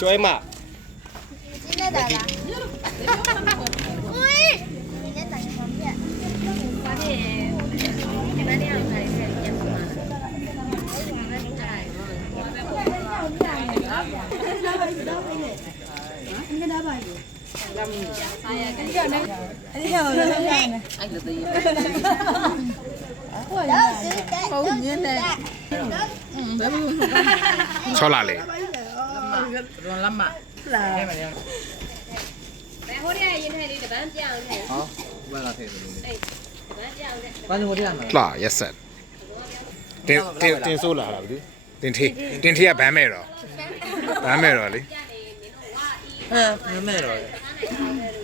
ကျွဲမချောလာလေလမ်းမလာဟဲ့မင်းဘယ်ဟိုတည်းရင်ထဲလေးတပန်းပြောင်းထဲဟောဘယ်လာထဲလို့အေးတပန်းပြောင်းထဲဘာလို့ဟိုတည်းမှာလာ yes sir တင်ဆိုးလာတာဘူးတင်ထေးကဘမ်းမဲ့တော့လေ မမဲတော့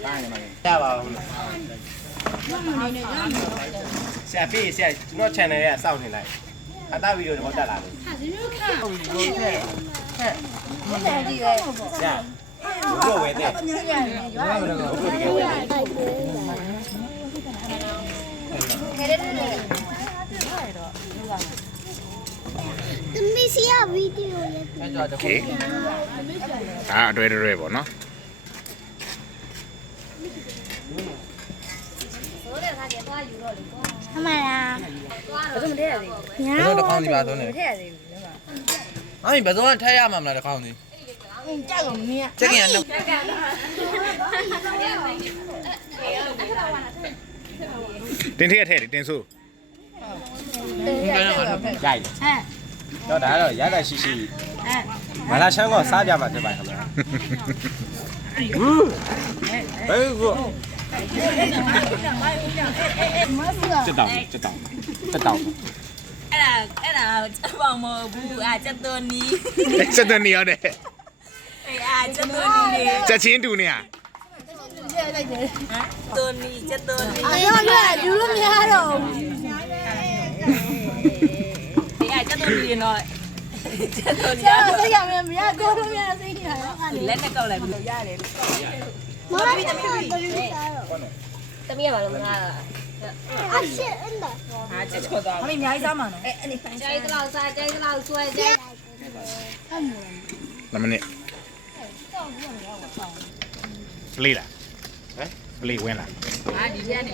တားနေမှာရပါဘူးဆရာပြေးဆရာကျွန်တော် channel ရဲ့စောင့်နေလိုက်အတားဗီဒီယိုတော့တက်လာလို့ဟာဒီလိုခါဟုတ်ဒီလိုထဲဟဲ့မဆန်ကြည့်လေဆရာဘုရားဝဲတဲ့ဘုရားတကယ်ဝဲသမီးစီရဗီဒီယိုရဲ့โอเคဒါအတွဲပေါ့နော်အမလားဘယ်လိုမထည့်ရသေးဘူးညာ ဘယ်တော့တစ်ခေါင်းဒီပါသုံးနေ မထည့်ရသေးဘူးဒီမှာအဲ့ဘယ်တော့ထည့်ရမှာမလားတစ်ခေါင်းစီကြောက်လို့မင်း ချက်ကင်ရတော့တင်ထေးရထဲတင်ဆိုးရိုက်တော့ဒါတော့ရတာရှိမလာချမ်းကစားကြပါတဲ့ပါခင်ဗျာဘယ်ကိုတက်တောင်းအဲ့ဒါချက်ပေါင်မဘူးချက်သွန်နီး ချက်သွန်နီရောတဲ့ ချက်သွန်နီးလေ ချက်ချင်းတူနေရသွန်နီးချက်သွန်နီးအေးရလူလို့မရတော့ဘူးချက်သွန်နီးနော်ချက်သွန်နီး ကျောင်းစိတ်ရမယ်မရတော့လို့မရစိတ်ရရအဲ့ လက်နဲ့ကောက်လိုက်ပြီးရတယ် မမသမီးသားတော့သမီးကဘာလို့မထားတာအရှင်းအင်းတော့ ဟာချက်ချောသွားမင်းအများကြီးစားမှာနော်အဲ့အနေဖိုင်ကျိုင်းတလောက်စားကျိုင်းတလောက်ဆွဲကျိုင်း2 minute ပလေးလားဟမ်ပလေးဝင်လားဟာဒီထဲကနေ